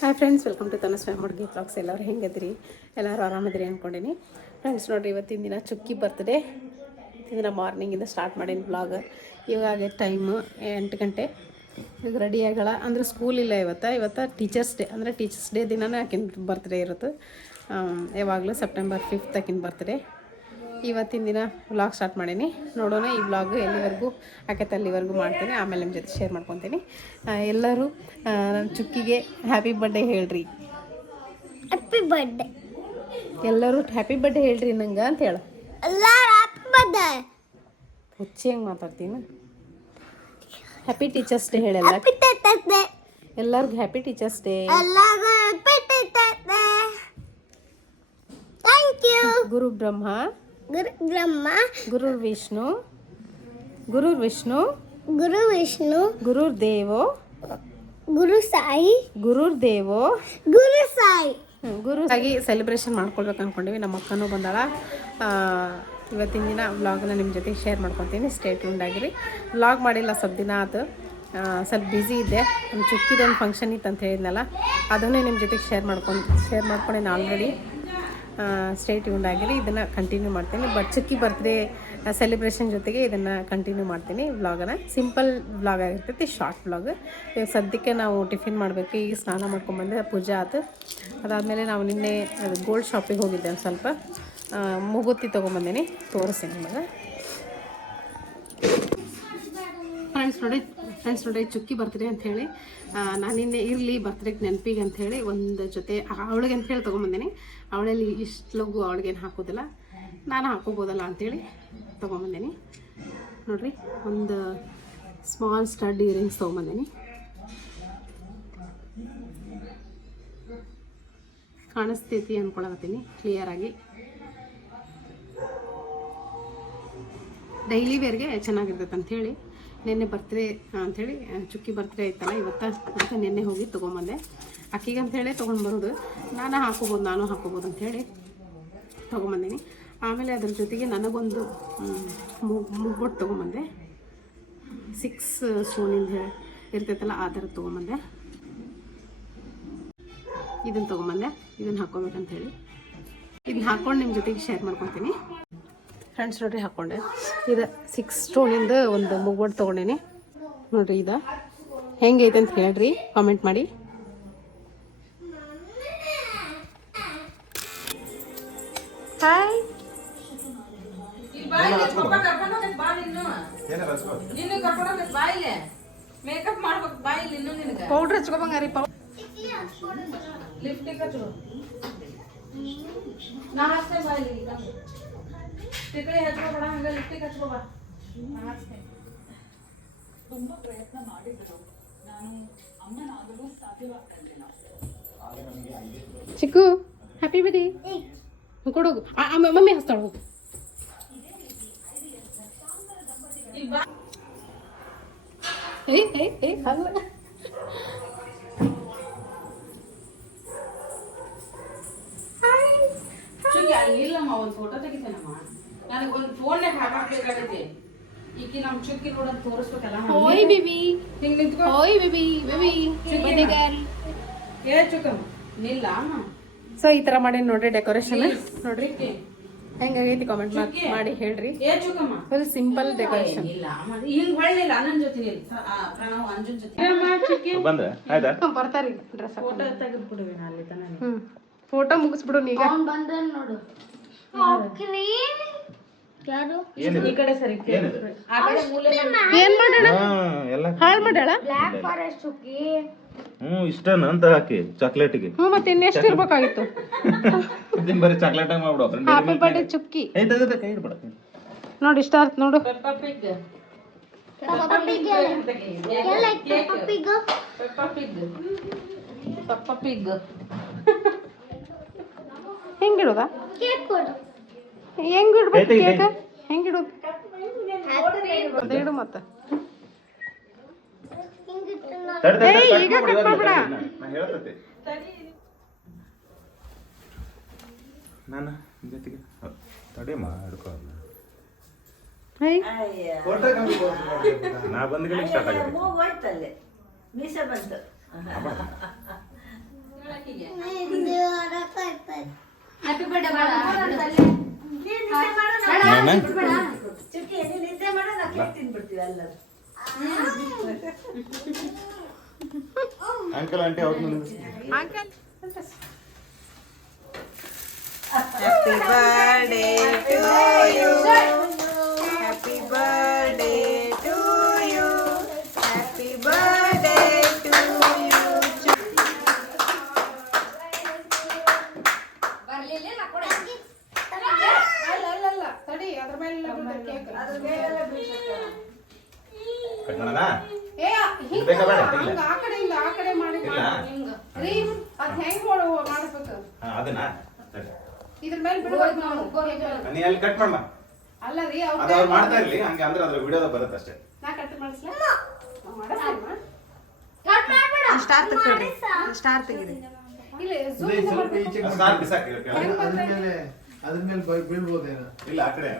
Hi friends welcome to Tanaswami ಹುಡುಗಿ blogs ಎಲ್ಲರೂ ಹೆಂಗದ್ರಿ ಎಲ್ಲರೂ ಆರಾಮಿದ್ರಿ ಅಂದ್ಕೊಂಡೀನಿ ಫ್ರೆಂಡ್ಸ್ ನೋಡಿರಿ, ಇವತ್ತಿನ ದಿನ ಚುಕ್ಕಿ ಬರ್ತಡೇ ದಿನ ಮಾರ್ನಿಂಗಿಂದ ಸ್ಟಾರ್ಟ್ ಮಾಡೀನಿ ಬ್ಲಾಗ್ ಇವಾಗ ಟೈಮು ಎಂಟು ಗಂಟೆ. ಈಗ ರೆಡಿ ಆಗಲ್ಲ. ಅಂದರೆ ಸ್ಕೂಲ್ ಇಲ್ಲ ಇವತ್ತು. ಇವತ್ತು ಟೀಚರ್ಸ್ ಡೇ ಅಂದರೆ ಟೀಚರ್ಸ್ ಡೇ ದಿನವೇ ಆಕಿನ ಬರ್ತ್ಡೇ ಇರುತ್ತೆ. ಯಾವಾಗಲೂ ಸೆಪ್ಟೆಂಬರ್ ಫಿಫ್ತ್ ಆಕಿನ ಬರ್ತ್ಡೇ ಇವತ್ತಿನ ದಿನ ವ್ಲಾಗ್ ಸ್ಟಾರ್ಟ್ ಮಾಡೀನಿ. ನೋಡೋಣ ಈ ವ್ಲಾಗ್ ಎಲ್ಲಿವರೆಗೂ ಆಕೈತೆ ಅಲ್ಲಿವರೆಗೂ ಮಾಡ್ತೀನಿ. ಆಮೇಲೆ ನಿಮ್ಮ ಜೊತೆ ಶೇರ್ ಮಾಡ್ಕೊತೀನಿ. ಎಲ್ಲರೂ ನನ್ನ ಚುಕ್ಕಿಗೆ ಹ್ಯಾಪಿ ಬರ್ಡೇ ಹೇಳ್ರಿ. ಹ್ಯಾಪಿ ಬರ್ಡೇ ಎಲ್ಲರೂ ಹ್ಯಾಪಿ ಬರ್ಡೇ ಹೇಳ್ರಿ ನಂಗೆ ಅಂತ ಹೇಳು. ಹುಚ್ಚಿ ಹೆಂಗೆ ಮಾತಾಡ್ತೀನಿ? ಹ್ಯಾಪಿ ಟೀಚರ್ಸ್ ಡೇ ಹೇಳಲ್ಲ ಎಲ್ಲರಿಗೂ. ಹ್ಯಾಪಿ ಟೀಚರ್ಸ್ ಡೇ ಗುರು ಬ್ರಹ್ಮ. ಗುರು ಬ್ರಹ್ಮ ಗುರು ವಿಷ್ಣು ಗುರು ವಿಷ್ಣು ಗುರು ವಿಷ್ಣು ಗುರುರ್ ದೇವೋ ಗುರು ಸಾಯಿ ಗುರುರ್ ದೇವೋ. ಗುರು ಸಾಯಿ. ಗುರು ಸಾಯಿ. ಸೆಲೆಬ್ರೇಷನ್ ಮಾಡ್ಕೊಳ್ಬೇಕು ಅಂದ್ಕೊಂಡಿವಿ ನಮ್ಮ ಅಕ್ಕನೂ ಬಂದಾಳ. ಇವತ್ತಿನ ದಿನ ವ್ಲಾಗ್ನ ನಿಮ್ಮ ಜೊತೆ ಶೇರ್ ಮಾಡ್ಕೊತೀನಿ. ಸ್ಟೇಟ್ ಆಗಿರಿ. ವ್ಲಾಗ್ ಮಾಡಿಲ್ಲ ಸ್ವಲ್ಪ ದಿನ ಆತು. ಆ, ಸ್ವಲ್ಪ ಬ್ಯುಸಿ ಇದೆ ಒಂದು ಚುಕ್ಕಿದೊಂದು ಫಂಕ್ಷನ್ ಇತ್ತು ಅಂತ ಹೇಳಿದ್ನಲ್ಲ ಅದನ್ನೇ ನಿಮ್ಮ ಜೊತೆಗೆ ಶೇರ್ ಮಾಡ್ಕೊಂಡು ಶೇರ್ ಮಾಡ್ಕೊಂಡೇನೆ ಆಲ್ರೆಡಿ ಸ್ಟೇಟ್ ಆಗಿರಿ. ಇದನ್ನು ಕಂಟಿನ್ಯೂ ಮಾಡ್ತೀನಿ. ಬಟ್ ಚುಕ್ಕಿ ಬರ್ತ್ಡೇ ಸೆಲೆಬ್ರೇಷನ್ ಜೊತೆಗೆ ಇದನ್ನು ಕಂಟಿನ್ಯೂ ಮಾಡ್ತೀನಿ ವ್ಲಾಗನ್ನು ಸಿಂಪಲ್ ವ್ಲಾಗ್ ಆಗಿರ್ತೈತಿ ಶಾರ್ಟ್ ವ್ಲಾಗ್ ಈಗ ಸದ್ಯಕ್ಕೆ ನಾವು ಟಿಫಿನ್ ಮಾಡಬೇಕು. ಈಗ ಸ್ನಾನ ಮಾಡ್ಕೊಂಬಂದೆ ಪೂಜೆ ಆಯ್ತು ಅದಾದಮೇಲೆ ನಾವು ನಿನ್ನೆ ಗೋಲ್ಡ್ ಶಾಪಿಗೆ ಹೋಗಿದ್ದೆ ಒಂದು ಸ್ವಲ್ಪ. ಮುಗುತಿ ತೋರಿಸಿ ತೋರಿಸ್ತೀನಿ ನಿಮಗೆ. ಫ್ರೆಂಡ್ಸ್ ನೋಡಿ ಫ್ರೆಂಡ್ಸ್ ನೋಡಿ ಚುಕ್ಕಿ ಅಂತ ಹೇಳಿ. ನಾನು ನಿನ್ನೆ ಇರಲಿ ಬರ್ತ್ಡೇಗೆ ನೆನಪಿಗೆ ಅಂತ ಹೇಳಿ ಒಂದು ಜೊತೆ ಅವಳಿಗೆ ಅಂತ ಹೇಳಿ ತೊಗೊಂಬಂದಿನಿ. ಅವಳಲ್ಲಿ ಇಷ್ಟು ಲಘು ಅವಳಿಗೇನು ಹಾಕೋದಿಲ್ಲ. ನಾನು ಹಾಕೋಬೋದಲ್ಲ ಅಂಥೇಳಿ ತೊಗೊಂಬಂದಿನಿ. ನೋಡಿರಿ, ಒಂದು ಸ್ಮಾಲ್ ಸ್ಟಡ್ ಇಯರಿಂಗ್ಸ್ ತೊಗೊಂಬಂದಿನಿ. ಕಾಣಿಸ್ತೈತಿ ಅಂದ್ಕೊಳಕತ್ತೀನಿ ಕ್ಲಿಯರಾಗಿ ಡೈಲಿ ವೇರ್ಗೆ ಚೆನ್ನಾಗಿರ್ತೈತೆ ಅಂಥೇಳಿ ನಿನ್ನೆ ಬರ್ತ್ಡೇ ಅಂಥೇಳಿ ಚುಕ್ಕಿ ಬರ್ತ್ಡೇ ಐತಲ್ಲ, ಇವತ್ತು ಅದಕ್ಕೆ ನಿನ್ನೆ ಹೋಗಿ ತೊಗೊಂಬಂದೆ. ಅಕ್ಕಿಗೆ ಅಂಥೇಳಿ ತೊಗೊಂಡು ಬರೋದು ನಾನು ಹಾಕೋಬೋದು ನಾನು ಹಾಕೋಬೋದು ಅಂಥೇಳಿ ತೊಗೊಂಬಂದಿನಿ. ಆಮೇಲೆ ಅದ್ರ ಜೊತೆಗೆ ನನಗೊಂದು ಮುಗ್ಗೊಟ್ಟು ತೊಗೊಂಬಂದೆ. ಸಿಕ್ಸ್ ಸ್ಟೋನಿಂದ ಇರ್ತೈತಲ್ಲ, ಆ ಥರ ತೊಗೊಂಬಂದೆ. ಇದನ್ನು ತೊಗೊಂಬಂದೆ ಇದನ್ನು ಹಾಕ್ಕೊಬೇಕಂತ ಹೇಳಿ ಇದನ್ನ ಹಾಕ್ಕೊಂಡು ನಿಮ್ಮ ಜೊತೆಗೆ ಶೇರ್ ಮಾಡ್ಕೊತೀನಿ. ಫ್ರೆಂಡ್ಸ್ ನೋಡ್ರಿ ಹಾಕ್ಕೊಂಡೆ ಇದು ಸಿಕ್ಸ್ ಸ್ಟೋನಿಂದ ಒಂದು ಮುಗ್ಬೊಟ್ಟು ತೊಗೊಂಡೇನಿ. ನೋಡ್ರಿ ಇದು. ಹೆಂಗೈತೆ ಅಂತ ಹೇಳ್ರಿ ಕಾಮೆಂಟ್ ಮಾಡಿ. ಹಾಯ್ ಮೇಕಪ್ ಮಾಡ್ಬೇಕು ಬಾಯಿಲಿ ಇನ್ನು ನಿನಗ ಪೌಡ್ರ್ ಹಚ್ಕೊಬಂಗಾರಿ ಪೌ ಲಿಫ್ಟಿಗೆ ನಾ ಬಾಯಿಲಿ ಈಗ. ತಿಕ್ಕಳಿ ಹಚ್ಕೋಬೇಡ ಹಂಗ. ಲಿಫ್ಟಿಗೆ ಹಚ್ಕೋಬ ನಾ ಹಚ್ತೆ ಚಿಕ್ಕು ಹ್ಯಾಪಿ ಬರ್ಡೇ ಕೊಡೋಗು ಮಮ್ಮಿ ಹಚ್ತಾಳ ಹೋಗು. ಏಯ್ ಏಯ್ ಏಯ್ ಅಲ್ಲ. ಚುಕ್ಕಿ ಅಲ್ಲಿ ಇಲ್ಲಮ್ಮ ಒಂದು ಫೋಟೋ ತೆಗಿತೇನಮ್ಮ ನನಗೆ ಒಂದು ಫೋನ್ನೇ ಹಾಕಬೇಕಾಗೈತಿ ಈಕಿ ನಮ್ಮ ಚುಕ್ಕಿ ನೋಡೋದು ತೋರಿಸ್ಬೇಕಲ್ಲ ಓಯ್ ಬಿಬಿ. ಹಿಂಗ್ ನಿಂತ್ಕೊ. ಓಯ್ ಬಿಬಿ ಬಿಬಿ ಬರ್ಡೇ ಗರ್ಲ್. ಏ ಚುಕ್ಕಮ್ಮ ನಿಲ್ಲ. ಸೊ ಈ ತರ ಮಾಡಿ ನೋಡ್ರಿ ಡೆಕೋರೇಷನ್ ನೋಡ್ರಿ. ಹೆಂಗಾಗೈತಿ ಕಾಮೆಂಟ್ ಮಾಡಿ ಹೇಳ್ರಿ. ಫುಲ್ ಸಿಂಪಲ್ ಡೆಕೋರೇಷನ್ ಇಲ್ಲ ಅಮ್ಮ ಹಿಂಗ್ ಹೊಳ್ಳಿಲ್ಲ ಅಣ್ಣನ ಜೊತೆ ಆ, ಪ್ರಣವ್ ಅಂಜುನ್ ಜೊತೆ. ಅಮ್ಮ ಚುಕ್ಕಿ? ಬಂದ್ರೆ ಆಯ್ತಾ? ಬರ್ತಾರಿ ಡ್ರೆಸ್ ಫೋಟೋ ತೆಗೆದು ಬಿಡುವೇನ ಅಲ್ಲಿ ತನ ಹ್ಮ್ ಫೋಟೋ ಮುಗಿಸ್ಬಿಡು ನೀಗ. ನೋಡು? ಈ ಕಡೆ ಸರಿ ಆ ಕಡೆ ಮೂಲೆ ಏನ್ ಮಾಡೋಣ? ಹಾ ಎಲ್ಲ ಹಾಳು ಮಾಡ್ಯಾಳ? ಬ್ಲ್ಯಾಕ್ ಫಾರೆಸ್ಟ್ ಚುಕ್ಕಿ ಹ್ಞೂ ಇಷ್ಟನ ಅಂತ ಹಾಕಿ ಚಾಕ್ಲೇಟ್ಗೆ. ಹ್ಞೂ ಮತ್ತೆ ಇನ್ನೆಷ್ಟು ಇರ್ಬೇಕಾಗಿತ್ತು? ಇದನ್ನ ಬರೀ ಚಾಕ್ಲೇಟ್ ಆಗಿ ಮಾಡ್ಬಿಡು ಹ್ಯಾಪಿ ಚುಕ್ಕಿ. ಕೈ ನೋಡಿ ಇಷ್ಟ ಆಯ್ತು ನೋಡು. ಪೆಪ್ಪಾ ಪಿಗ್ ಪಪ್ಪಿಗ್ ಪೆಪ್ಪಾ ಪಿಗ್ ಪೆಪ್ಪಾ ಪಿಗ್ ಹೆಂಗಿಡುದ? ಕೇಕ್ ಕೊಡು. ಹೆಂಗ್ ಇಡ್ಬೇಕು ಕೇಕ ಹೆಂಗ್ ಇಡುದು ಇಡು ಮತ್ತೆ ತಡಿ ತಡಿ ತಡಿ, ಈಗ ಮಾಡ್ಬಿಡು, ನಾ ನಾನು ಜೊತೆಗೆ ನಾ ಬಂದ ಸ್ಟಾರ್ಟ್ ಆಗುತ್ತೆ ಹೋಯ್ತಲ್ಲೇ ಮೀಸೆ ಬಂತು ಹ್ಯಾಪಿ ಬರ್ಡೇ ಬೇಡ ಅಂಕಲ್ ಆಂಟಿ ಅವ್ರು uncle Happy birthday to you. Happy birthday ಅದ್ ಹೆಂಗ್ ಮಾಡು- ಮಾಡ್ಬೇಕು? ಹಾ ಅದನ್ನ ಸರಿ. ಇದ್ರ ಮೇಲೆ ಬಿಡ್ಬೇಕು ನಾವು. ನೀ ಅಲ್ಲಿ ಕಟ್ ಮಾಡಮ್ಮ ಅಲ್ಲ ರೀ ಅದು ಅವ್ರು ಮಾಡ್ತಾ ಇರ್ಲಿ ಹಂಗೆ ಅಂದ್ರೆ ಅದ್ರ ವಿಡಿಯೋದಾಗ ಬರುತ್ತೆ ಅಷ್ಟೇ. ನಾ ಕಟ್ ಮಾಡಿಸ್ಲಾ? ಸ್ಟಾರ್ ಸ್ಟಾರ್ ಇಲ್ಲ. ಅದ್ರ ಮೇಲೆ ಅದ್ರ ಮೇಲೆ ಬೀಳ್- ಬೀಳ್ಬೋದೇನೋ. ಇಲ್ಲ ಆ ಕಡೆ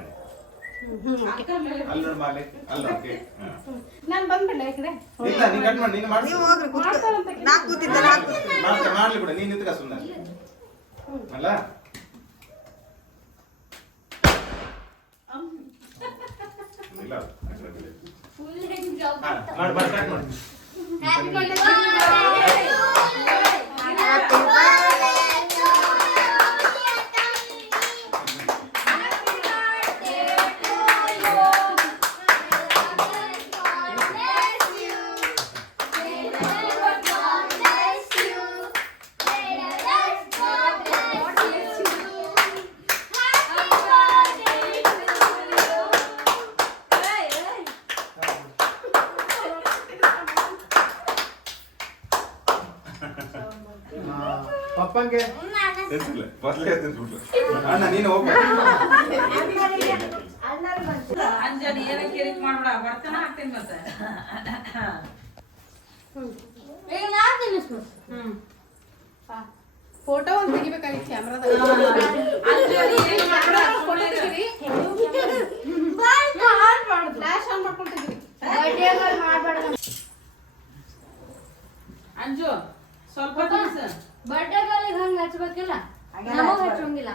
ನಾನ್ ಬಂದ್ಬಿಡ್ಲ ಈ ಕಡೆ ಇಲ್ಲ ನೀನ್ ಕಟ್ ಮಾಡಿ ನೀನು ಮಾಡಿಸು. ನೀವು ಹೋಗ್ರಿ ಕೂತ್ಕೊ. ಮಾಡ್ತಾರಂತ ನಾ ಕೂತಿದ್ದೆ ನಾ ಕೂತಿದ್ದೆ. ಮಾಡ್ತಾ ಮಾಡ್ಲಿ ಬಿಡ ನೀನ್ ನಿಂತ್ಕ ಸುಮ್ಮನೆ ಅಲ್ಲ? ಇಲ್ಲ ಆ ಕಡೆ ಬಿಡಿ. ಹಾ, ಮಾಡು, ಮಾಡು, start ಮಾಡು. ಹ್ಯಾಪಿ ಬರ್ಡೇ ಪಪ್ಪಂಗೆ ತಿನ್ಸಿಲ್ಲ, ಮೊದ್ಲೇ ತಿನ್ಸ್ಬಿಟ್ಲು. ಅಣ್ಣ ನೀನು ಹೋಗ್ಬೇಕು ಅಂಜಲಿ ಏನ ಕಿರಿಕ್ ಮಾಡ್ಬೇಡ. ಬರ್ತಾನ ಹಾಕ್ತೀನಿ ಮತ್ತೆ. ಈಗ ನಾ ತಿನ್ನಿಸ್ಬೇಕು. ಹ್ಮ್. ಫೋಟೋ ಒಂದು ತೆಗಿಬೇಕಾಗಿ ಕ್ಯಾಮ್ರಾದಾಗ ಅಂಜಲಿ ಏನ್ ಮಾಡ್ಬೇಡ. ಫೋಟೋ ತೆಗಿರಿ. ಫ್ಲಾಶ್ ಆನ್ ಮಾಡ್ಕೊಂಡು ತೆಗಿರಿ. ಬರ್ಡೇಗಳು ಮಾಡ್ಬಾರ್ದು ಅಂಜು ಸ್ವಲ್ಪ ತಿನ್ಸು. ನಮಗ್ ಹಚ್ಚಂಗಿಲ್ಲ.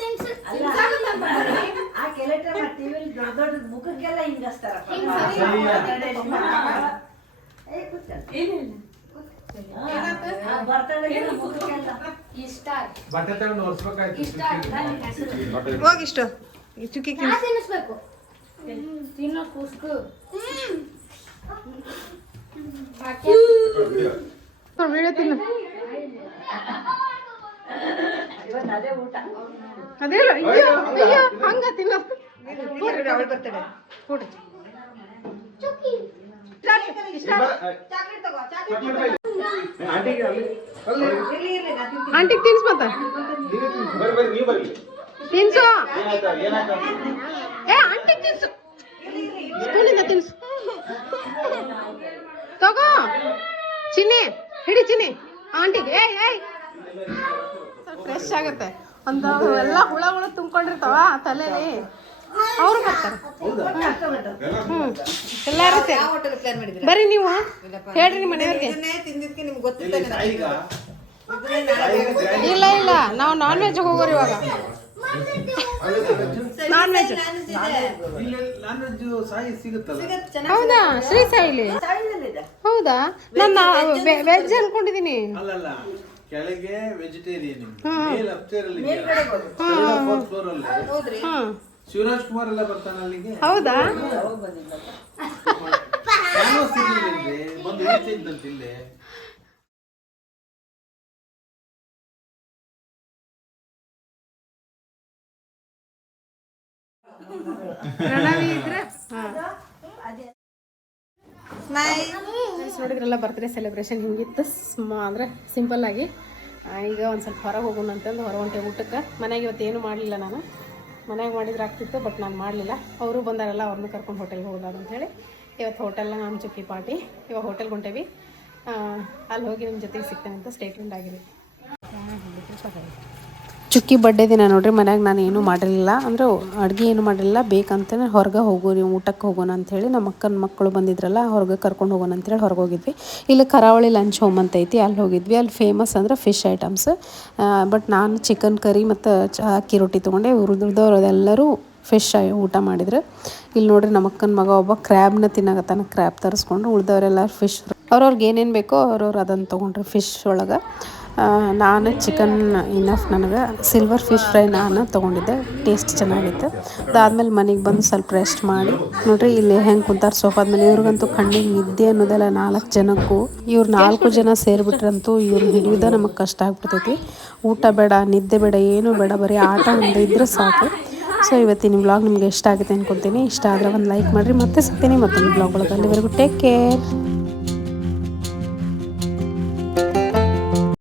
ತಿನ್ಸು ಆ ಕೆಲೆಕ್ಟರ್ ಟಿವಿಲಿ ದೊಡ್ಡ ದೊಡ್ಡ ಮುಖಕ್ಕೆಲ್ಲ ಹಿಂಗ್ ಇಷ್ಟ ಹೋಗಿಷ್ಟು ಚುಕ್ಕಿ ತಿನ್ನಿಸ್ಬೇಕು. ತಿನ್ನೋ ಕುಸ್ಕು. ಅದೇ ಹಂಗ ಚಾಕ್ಲೇಟ್ ಆಂಟಿಗೆ ತಿನ್ಸ್. ಮತ್ತ ತಿನ್ಸು. ಏ ಆಂಟಿಗೆ ತಿನ್ಸು. ಚಿನ್ನಿ ಹಿಡಿ ಚಿನ್ನಿ. ಆಂಟಿಗೆ ಏಯ್ ಏಯ್. ಫ್ರೆಶ್ ಆಗುತ್ತೆ. ಒಂದು ಎಲ್ಲ ಹುಳಗಳು ಹುಳ ತುಂಬಿಕೊಂಡಿರ್ತಾವ ತಲೆಲಿ. ಅವರು ಬರ್ತಾರೆ. ಹ್ಞೂ ಎಲ್ಲರೂ ಸೇರಿ ಬರ್ರಿ ನೀವು. ಹೇಳ್ರಿ ನಿಮ್ಮ ಮನೆಯವ್ರಿಗೆ. ಇಲ್ಲ ಇಲ್ಲ. ನಾವು ನಾನ್ ವೆಜ್ ಹೋಗೋರು ಇವಾಗ. ನಾನ್ ವೆಜ್ ಇಲ್ಲಿ ನಾನ್ ವೆಜ್ ಸಾಯಿ ಸಿಗುತ್ತಲ್ಲ? ಹೌದಾ? ಶ್ರೀ ಸಾಯಿಲಿ? ಹೌದಾ? ನಾನು ವೆಜ್ ಅನ್ಕೊಂಡಿದೀನಿ. ಅಲ್ಲಲ್ಲ ಕೆಳಗೆ ವೆಜಿಟೇರಿಯನ್. ಮೇಲ್ ಅಪ್ಸ್ಟೇರ್ ಅಲ್ಲಿ. ಫೋರ್ತ್ ಫ್ಲೋರ್ ಅಲ್ಲಿ. ಹೌದ್ರಿ. ಶಿವರಾಜ್ ಕುಮಾರ್ ಎಲ್ಲ ಬರ್ತಾನೆ ಅಲ್ಲಿಗೆ? ಹೌದಾ? ಕ್ಯಾನ್ವಾಸ್ ಇರ್ಲಿಲ್ಲ ಬಂದು ಇಲ್ಲೇ. ಪ್ರಣವಿ ಇದ್ರೆ? ನೋಡಿದ್ರಲ್ಲ ಬರ್ತ್ಡೇ ಸೆಲೆಬ್ರೇಷನ್ ಹಿಂಗಿತ್ತು? ಸ್ಮ ಸಿಂಪಲ್ ಸಿಂಪಲ್ಲಾಗಿ ಈಗ ಒಂದು ಸ್ವಲ್ಪ ಹೊರಗೆ ಹೋಗೋಣ ಅಂತಂದು ಹೊರ ಹೊಂಟೆ ಊಟಕ್ಕೆ. ಮನೆಗೆ ಇವತ್ತು ಏನು ಮಾಡಲಿಲ್ಲ ನಾನು. ಮನೆಗೆ ಮಾಡಿದ್ರೆ ಆಗ್ತಿತ್ತು ಬಟ್ ನಾನು ಮಾಡಲಿಲ್ಲ. ಅವರು ಬಂದಾರಲ್ಲ ಅವ್ರನ್ನೂ ಕರ್ಕೊಂಡು ಹೋಟೆಲ್ಗೆ ಅಂತ ಅಂತೇಳಿ ಇವತ್ತು ಹೋಟೆಲ್ನ ನಮ್ಮ ಚುಕ್ಕಿ ಪಾರ್ಟಿ. ಇವಾಗ ಹೋಟೆಲ್ಗೆ ಹೊಂಟೇವಿ. ಆ, ಅಲ್ಲಿ ಹೋಗಿ ನಿಮ್ಮ ಜೊತೆಗೆ ಸಿಗ್ತೇನೆ ಅಂತ ಸ್ಟೇಟ್ಮೆಂಟ್ ಆಗಿದೆ. ಚುಕ್ಕಿ ಬಡ್ಡೆ ದಿನ ನೋಡ್ರಿ, ಮನ್ಯಾಗ ನಾನು ಏನೂ ಮಾಡಿರಲಿಲ್ಲ. ಅಂದ್ರೆ ಅಡುಗೆ ಏನು ಮಾಡಿರಲಿಲ್ಲ. ಬೇಕಂತಲೇ ಹೊರಗೆ ಹೋಗೋರಿ ಊಟಕ್ಕೆ ಹೋಗೋಣ ಅಂಥೇಳಿ ನಮ್ಮ ಅಕ್ಕನ ಮಕ್ಕಳು ಬಂದಿದ್ರಲ್ಲ, ಹೊರಗೆ ಕರ್ಕೊಂಡು ಹೋಗೋಣ ಅಂತೇಳಿ ಹೊರಗೆ ಹೋಗಿದ್ವಿ. ಇಲ್ಲಿ ಕರಾವಳಿ ಲಂಚ್ ಹೋಮ್ ಅಂತ ಐತಿ, ಅಲ್ಲಿ ಹೋಗಿದ್ವಿ. ಅಲ್ಲಿ ಫೇಮಸ್ ಅಂದ್ರೆ ಫಿಶ್ ಐಟಮ್ಸ್ ಬಟ್ ನಾನು ಚಿಕನ್ ಕರಿ ಮತ್ತು ಅಕ್ಕಿ ರೊಟ್ಟಿ ತೊಗೊಂಡೆ. ಉರಿದವ್ರು ಅದೆಲ್ಲರೂ ಫಿಶ್ ಊಟ ಮಾಡಿದ್ರು. ಇಲ್ಲಿ ನೋಡ್ರಿ ನಮ್ಮ ಅಕ್ಕನ ಮಗ ಒಬ್ಬ ಕ್ರ್ಯಾಬ್ನ ತಿನ್ನಕತ್ತಾನ ಕ್ರ್ಯಾಬ್ ತರಿಸ್ಕೊಂಡು ಉಳ್ದವರೆಲ್ಲ ಫಿಶ್ ಅವ್ರವ್ರಿಗೆ ಏನೇನು ಬೇಕೋ ಅವ್ರವ್ರು ಅದನ್ನು ತೊಗೊಂಡ್ರು ಫಿಶ್ ಒಳಗೆ. ನಾನು ಚಿಕನ್ ಇನಫ್ ನನಗೆ ಸಿಲ್ವರ್ ಫಿಶ್ ಫ್ರೈ ನಾನು ತೊಗೊಂಡಿದ್ದೆ. ಟೇಸ್ಟ್ ಚೆನ್ನಾಗಿತ್ತು. ಅದಾದಮೇಲೆ ಮನೆಗೆ ಬಂದು ಸ್ವಲ್ಪ ರೆಸ್ಟ್ ಮಾಡಿ. ನೋಡ್ರಿ, ಇಲ್ಲಿ ಹೆಂಗೆ ಕುಂತಾರ ಸೋಫಾದ ಮೇಲೆ. ಇವ್ರಿಗಂತೂ ಕಣ್ಣಿಗೆ ನಿದ್ದೆ ಅನ್ನೋದೆಲ್ಲ ನಾಲ್ಕು ಜನಕ್ಕೂ. ಇವ್ರು ನಾಲ್ಕು ಜನ ಸೇರಿಬಿಟ್ರಂತೂ ಇವ್ರು ಹಿಡಿಯೋದ ನಮಗೆ ಕಷ್ಟ ಆಗ್ಬಿಡ್ತೈತಿ. ಊಟ ಬೇಡ, ನಿದ್ದೆ ಬೇಡ, ಏನೂ ಬೇಡ. ಬರೀ ಆಟ ಒಂದು ಇದ್ರೆ ಸಾಕು. ಸೊ ಇವತ್ತಿನ ವ್ಲಾಗ್ ನಿಮ್ಗೆ ಇಷ್ಟ ಆಗುತ್ತೆ ಅನ್ಕೊತೀನಿ. ಇಷ್ಟ ಆದರೆ ಒಂದು ಲೈಕ್ ಮಾಡಿರಿ. ಮತ್ತೆ ಸಿಗ್ತೀನಿ ಮತ್ತೊಂದು ಬ್ಲಾಗ್ ಒಳಗೆ. ಅಲ್ಲಿವರೆಗೂ ಟೇಕ್ ಕೇರ್